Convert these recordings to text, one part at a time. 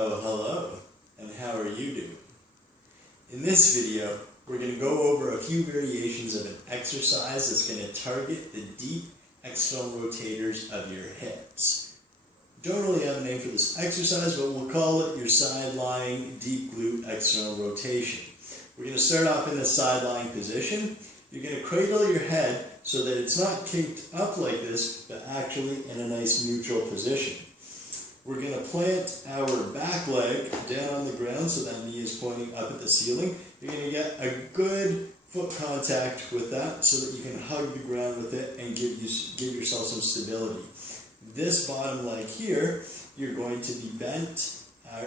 Oh, hello, and how are you doing? In this video, we're going to go over a few variations of an exercise that's going to target the deep external rotators of your hips. Don't really have a name for this exercise, but we'll call it your side-lying deep glute external rotation. We're going to start off in the side-lying position. You're going to cradle your head so that it's not kicked up like this, but actually in a nice neutral position. We're going to plant our back leg down on the ground so that knee is pointing up at the ceiling. You're going to get a good foot contact with that so that you can hug the ground with it and give yourself some stability. This bottom leg here, you're going to be bent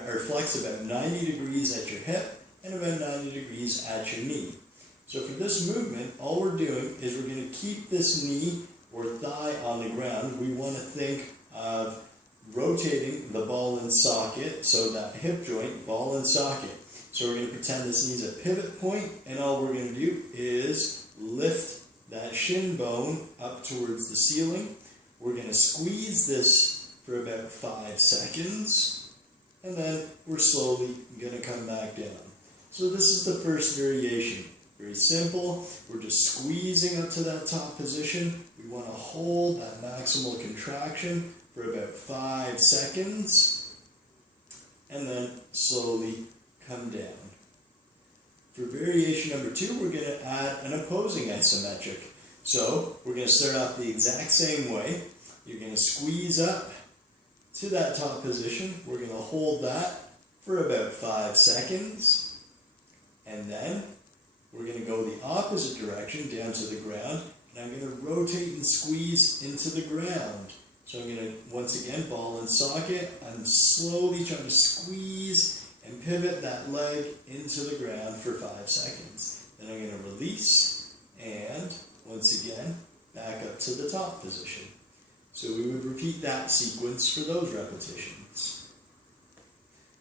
or flex about 90 degrees at your hip and about 90 degrees at your knee. So for this movement, all we're doing is we're going to keep this knee or thigh on the ground. We want to think of rotating the ball and socket, so that hip joint, ball and socket. So we're going to pretend this knee's a pivot point, and all we're going to do is lift that shin bone up towards the ceiling. We're going to squeeze this for about 5 seconds, and then we're slowly going to come back down. So this is the first variation. Very simple. We're just squeezing up to that top position. We want to hold that maximal contraction for about 5 seconds, and then slowly come down. For variation number 2, we're going to add an opposing isometric. So we're going to start off the exact same way. You're going to squeeze up to that top position. We're going to hold that for about 5 seconds, and then we're going to go the opposite direction down to the ground, and I'm going to rotate and squeeze into the ground. So I'm going to, once again, ball and socket. I'm slowly trying to squeeze and pivot that leg into the ground for 5 seconds. Then I'm going to release, and once again, back up to the top position. So we would repeat that sequence for those repetitions.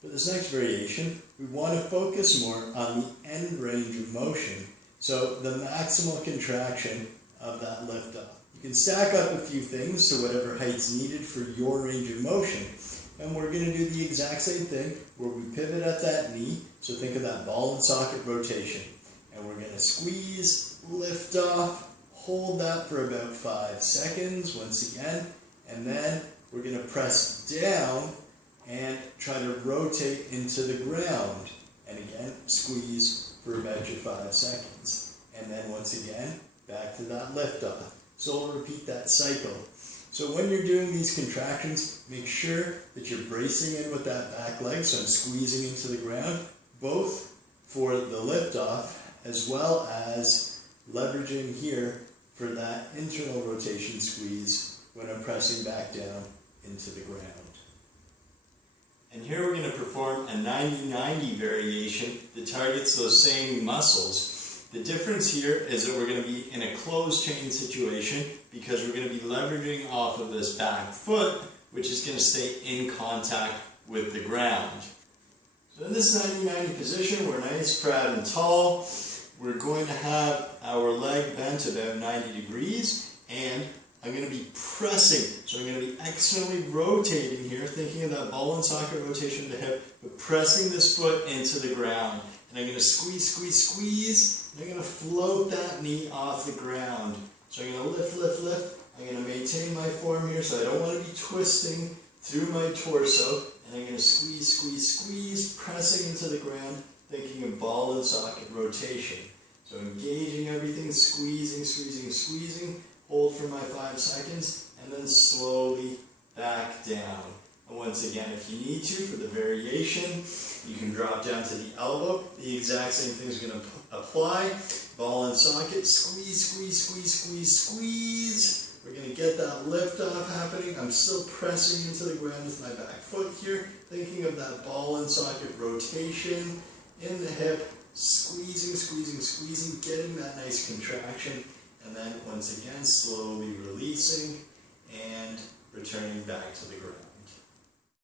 For this next variation, we want to focus more on the end range of motion, so the maximal contraction of that lift off. You can stack up a few things to whatever height's needed for your range of motion. And we're going to do the exact same thing where we pivot at that knee. So think of that ball and socket rotation. And we're going to squeeze, lift off, hold that for about 5 seconds once again. And then we're going to press down and try to rotate into the ground. And again, squeeze for about your 5 seconds. And then once again, back to that lift off. So we'll repeat that cycle. So when you're doing these contractions, make sure that you're bracing in with that back leg, so I'm squeezing into the ground, both for the lift off as well as leveraging here for that internal rotation squeeze when I'm pressing back down into the ground. And here we're going to perform a 90-90 variation that targets those same muscles. The difference here is that we're going to be in a closed chain situation because we're going to be leveraging off of this back foot, which is going to stay in contact with the ground. So in this 90-90 position, we're nice, proud, and tall. We're going to have our leg bent about 90 degrees, and I'm going to be pressing. So I'm going to be externally rotating here, thinking of that ball and socket rotation of the hip, but pressing this foot into the ground. And I'm going to squeeze, squeeze, squeeze. And I'm going to float that knee off the ground. So I'm going to lift, lift, lift. I'm going to maintain my form here so I don't want to be twisting through my torso. And I'm going to squeeze, squeeze, squeeze, pressing into the ground, thinking of ball and socket rotation. So engaging everything, squeezing, squeezing, squeezing. Hold for my 5 seconds, and then slowly back down. And once again, if you need to, for the variation, you can drop down to the elbow. The exact same thing is going to apply. Ball and socket, squeeze, squeeze, squeeze, squeeze, squeeze. We're going to get that lift off happening. I'm still pressing into the ground with my back foot here, thinking of that ball and socket rotation in the hip, squeezing, squeezing, squeezing, getting that nice contraction. And then once again, slowly releasing and returning back to the ground.